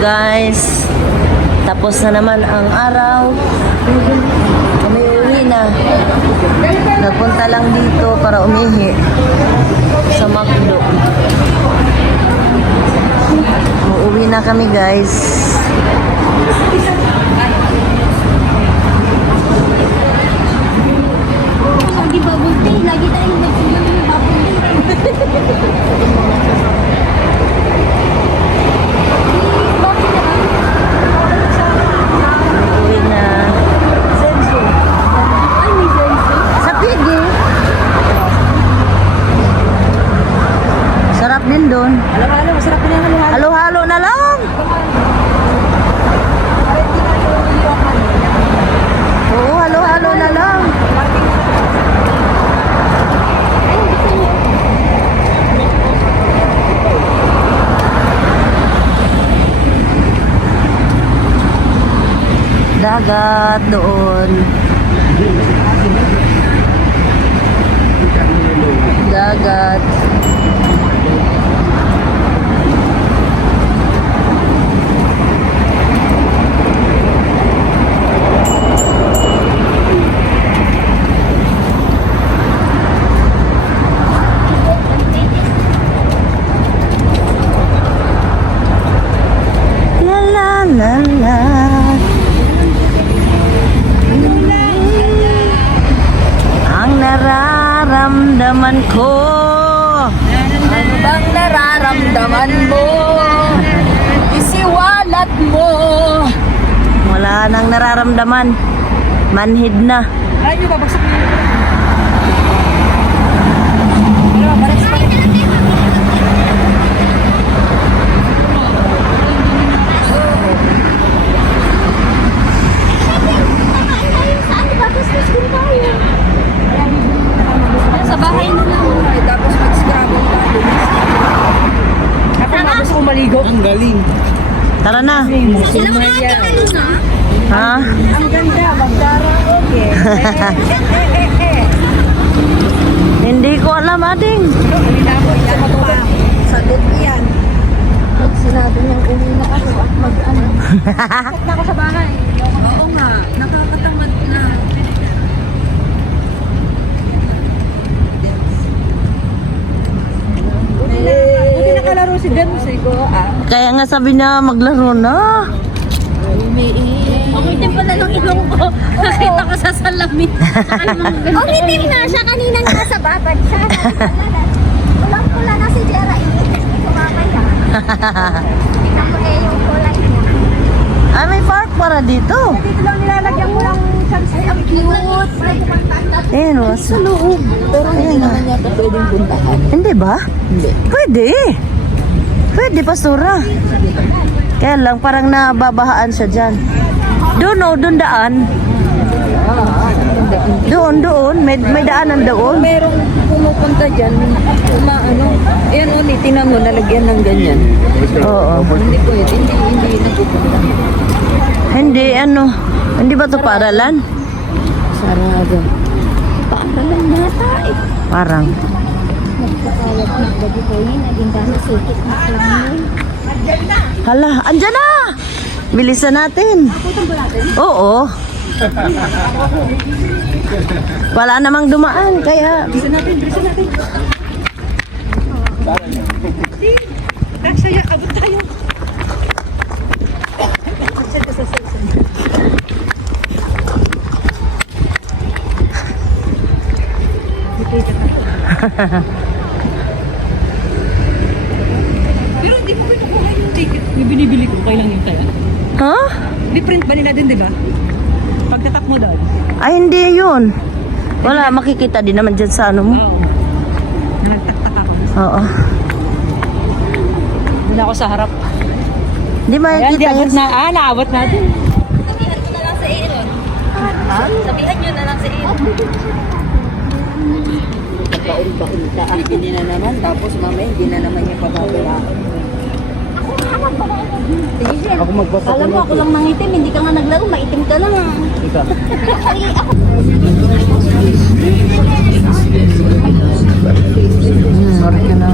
guys. Tapos na naman ang araw. Kami uwi na. Nagpunta lang dito para umihi sa McDo. Uuwi na kami guys. Lagi bubble tea, lagi tayong nagsimula ng bubble Uuwi na. Sa Piggy. Sarap din doon. Halo-halo, masarap din yung halo-halo. Halo-halo na lang. Oo, halo-halo na lang. Dagat doon. Dagat. La la la la. Ang nararamdaman ko. Ano bang nararamdaman mo? Isiwalat mo. Wala nang nararamdaman. Manhid na. Ay, yung babagsak mo. Ano, balik sa balik. Sa bahay na lang. Tapos mag-scrabble tayo. Ako mabos ako maligo. Ang galing. Tara na. Sumaya. Ha? Ang ganda, magdara. Okay. Hindi ko alam, ading. Sagot yan. Pag sinabi niyang uwi na ako at mag-ano. Sakot na ako sa bahay. Oo nga, nakakatamad na. Buti nakalaro si Dems eh ko. Kaya nga sabi niya maglaro na. Umitim pala ng ilong ko. Nakita ko sa salamin. Umitim na siya kanina nga sa babad siya. Pulang-pula na si Jera. Kumamaya. Tingnan mo eh yung kulay niya. Ay, may park para dito. Dito lang nilalagyan mo lang sunset. Ang cute. Ayun, sa loob. Pero hindi naman niya ito pwedeng puntahan. Hindi ba? Hindi. Pwede. Pwede, pastora. Kaya lang, parang nababahaan siya dyan. Doon, oh, doon daan. Doon. May daanan doon. Merong pumupunta dyan, ano, yan o, tinan mo, nalagyan ng ganyan. Oo. Hindi pwede, hindi nagpupunta. Hindi, hindi ba ito paaralan? Sarado. Paaralan nata eh. Parang. Nagkakawag na gabi ko yun, naging dami sikit na lang yun. Hala, andyan na! Bilisan natin. Putang ba natin? Oo. Wala namang dumaan, kaya... Bilisan natin. Nagsaya, abot tayo. Pero hindi mo kinukuha yung ticket. Yung binibili ko, kailang yung kaya. Ha? Di-print ba nila din, di ba? Pagtatak mo daw. Ay, hindi yun. Wala, makikita din naman dyan sa ano mo. Oo. Nagtaktak ako. Oo. Doon ako sa harap. Hindi makikita Ayan, yun. naabot natin. Sabihan ko na lang sa Aaron. Sabihan nyo na lang sa Aaron. Paunta-unta. Hindi na naman. Tapos mamaya hindi na naman niya pababala. Ako magpapakulo. Alam mo, ako lang mangitim. Hindi ka nga naglaro. Maitim ka lang. Ika. Ay, ako. Sorry ka na.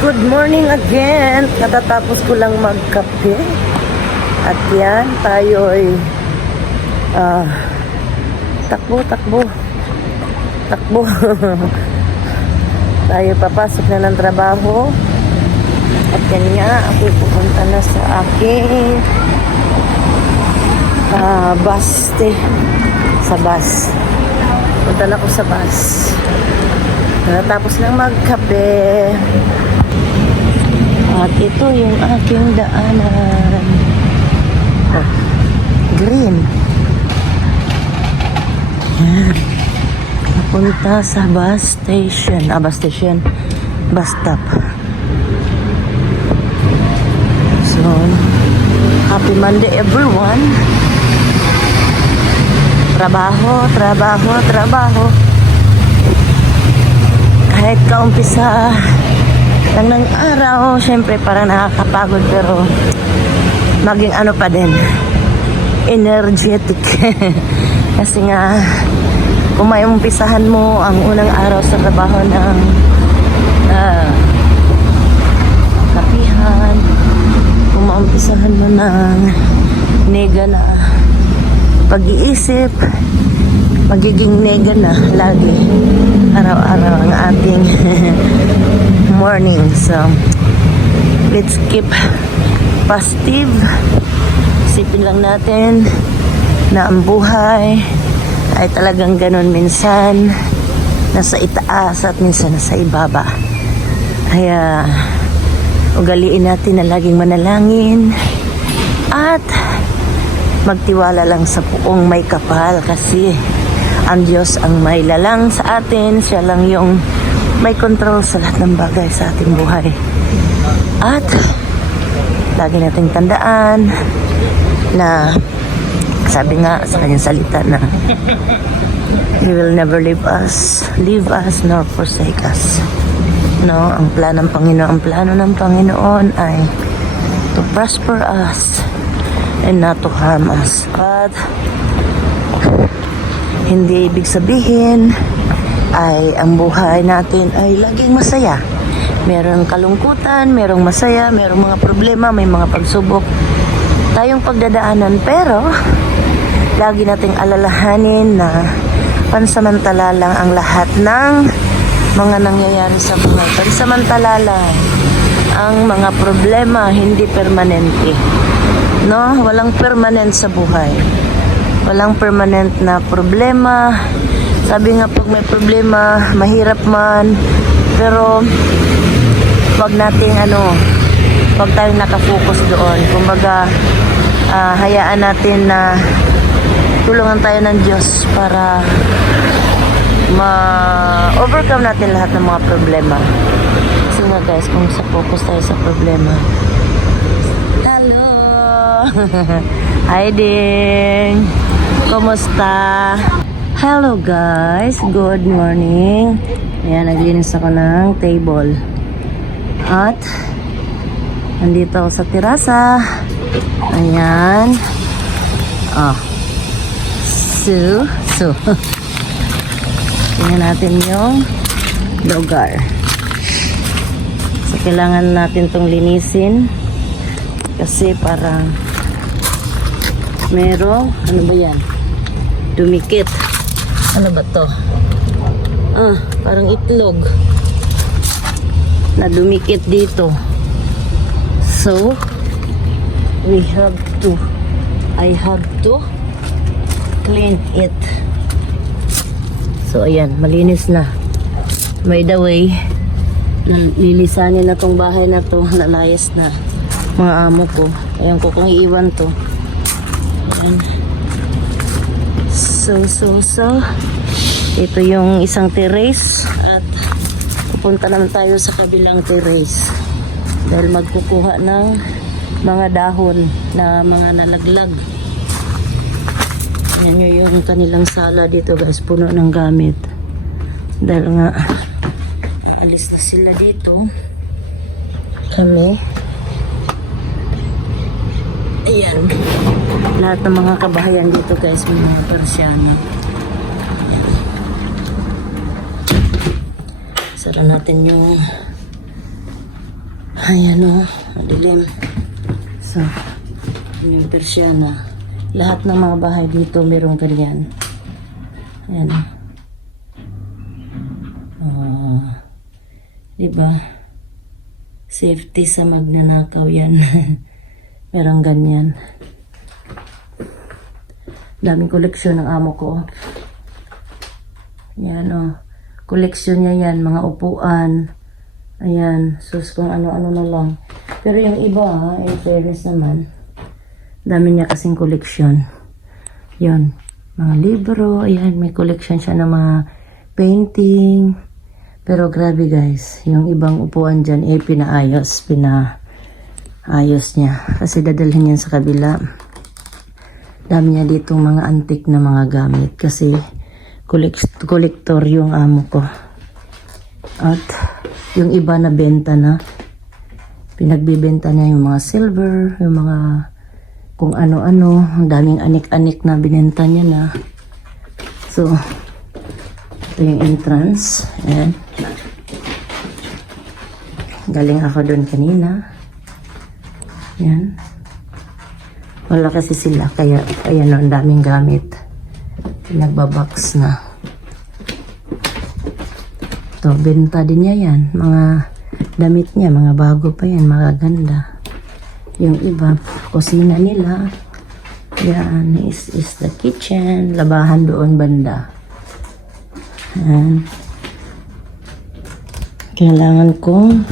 good morning again. Katatapos ko lang magkape. At yan, tayo ay takbo. Tayo papasok na ng trabaho. At yan nga, ako pupunta na sa aking bus. Sa bus. Punta na ako sa bus. Tapos lang magkape. At ito yung aking daanan. Oh, green. Yan. Punta sa bus station. Bus station. Bus stop. So, happy Monday everyone. Trabaho. Kahit kaumpisa lang ng araw, syempre parang nakakapagod pero maging ano pa din, energetic. Kasi nga, kung may umpisahan mo ang unang araw sa trabaho ng kapihan, kung maumpisahan mo ng nega na pag-iisip, magiging nega na lagi araw-araw ang ating morning. So let's keep positive. Isipin lang natin na ang buhay ay talagang ganun, minsan nasa itaas at minsan nasa ibaba. Kaya ugaliin natin na laging manalangin at magtiwala lang sa Poong may kapal, kasi ang Diyos ang may lalang sa atin. Siya lang yung may control sa lahat ng bagay sa ating buhay. At lagi nating tandaan na sabi nga sa kanyang salita na He will never leave us nor forsake us. No, ang plano ng Panginoon ay to prosper us and not to harm us. But hindi ibig sabihin ay ang buhay natin ay laging masaya. Merong kalungkutan, merong masaya, merong mga problema, may mga pagsubok tayong pagdadaanan, pero lagi nating alalahanin na pansamantala lang ang lahat ng mga nangyayari sa buhay. Pansamantala lang ang mga problema, hindi permanente. No, walang permanent sa buhay. Walang permanent na problema. Sabi nga, pag may problema, mahirap man, pero wag nating wag tayong nakafocus doon. Kumbaga, hayaan natin na tulungan tayo ng Diyos para ma-overcome natin lahat ng mga problema. Kasi nga guys, kung sa focus tayo sa problema. Hello! Hi Ding! Kumusta? Hello guys! Good morning! Ayan, naglinis ako ng table. At nandito ako sa terasa. Ayan. So tingnan natin yung lugar. So kailangan natin tong linisin kasi parang merong ano ba yan, dumikit. Ano ba to? Parang itlog na dumikit dito. So I have to clean it. So ayan, malinis na. By the way, lilisanin na tong bahay na to, nalayas na mga amo ko. Ayan ko kung iiwan to. Ayan. So ito yung isang terrace at pupunta naman tayo sa kabilang terrace dahil magkukuha ng mga dahon na mga nalaglag. Yan yung kanilang sala dito guys, puno ng gamit. Dahil nga, aalis na sila dito. Kami. Ayan. Lahat ng mga kabahayan dito guys, may mga Persiano. Sara natin yung Ayan o, madilim. So, yung Persiana. Lahat ng mga bahay dito merong ganyan. Ayan o. Oh, diba? Safety sa magnanakaw yan. Merong ganyan. Daming koleksyon ng amo ko. Yan o. Koleksyon niya yan. Mga upuan. Ayan. Sus kung ano-ano na lang. Pero yung iba, in fairness naman, dami niya kasing koleksyon. Yun. Mga libro. Ayan. May koleksyon siya ng mga painting. Pero grabe guys. Yung ibang upuan dyan, pinaayos niya. Kasi dadalhin yan sa kabila. Dami niya dito mga antique na mga gamit. Kasi kolektor yung amo ko. At yung iba na benta na. Pinagbibenta niya yung mga silver, yung mga kung ano-ano. Ang daming anik-anik na binenta niya na. So, ito yung entrance. Ayan. Galing ako doon kanina. Ayan. Wala kasi sila. Kaya, ayan o, ang daming gamit. Nagbabox na. Ito, benta din niya yan. Mga damit niya, mga bago pa yan. Magaganda. Yung iba, kusina nila. Yan, is the kitchen. Labahan doon banda. Yan. Kailangan kong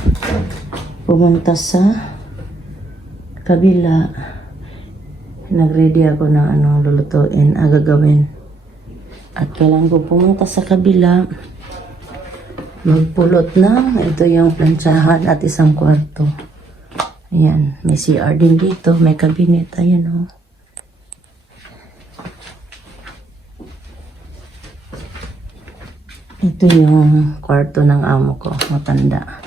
pumunta sa kabila. Nag-ready ako ng lulutuin, gagawin. At kailangan ko pumunta sa kabila. Magpulot na. Ito yung plantsahan at isang kwarto. Ayan. May CR din dito. May cabinet. Ayan o. Ito yung kwarto ng amo ko. Matanda.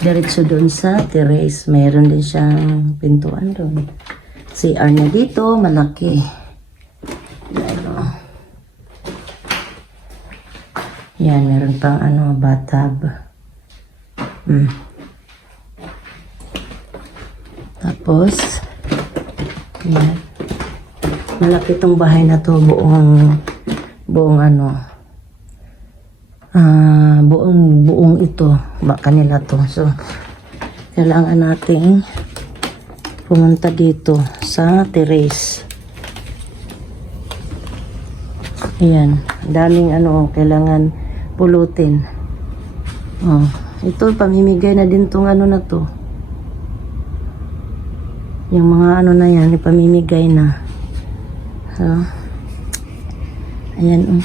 Diretso doon sa terrace. Mayroon din siyang pintuan doon. CR niya dito. Malaki. Ayan o. Yan, meron pang bathtub. Tapos, yan. Malaki tong bahay na to, buong ito, baka nila to. So, kailangan nating pumunta dito sa terrace. Ayan, daming kailangan pulutin. Oh, ito pamimigay na din tong na to. Yung mga na yan, ipamimigay na. So, ayan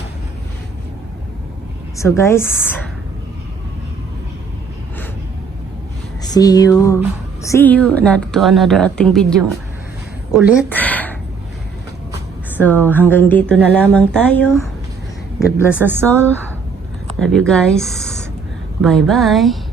So guys, see you to another ating video ulit. So hanggang dito na lamang tayo. God bless us all. Love you guys. Bye bye.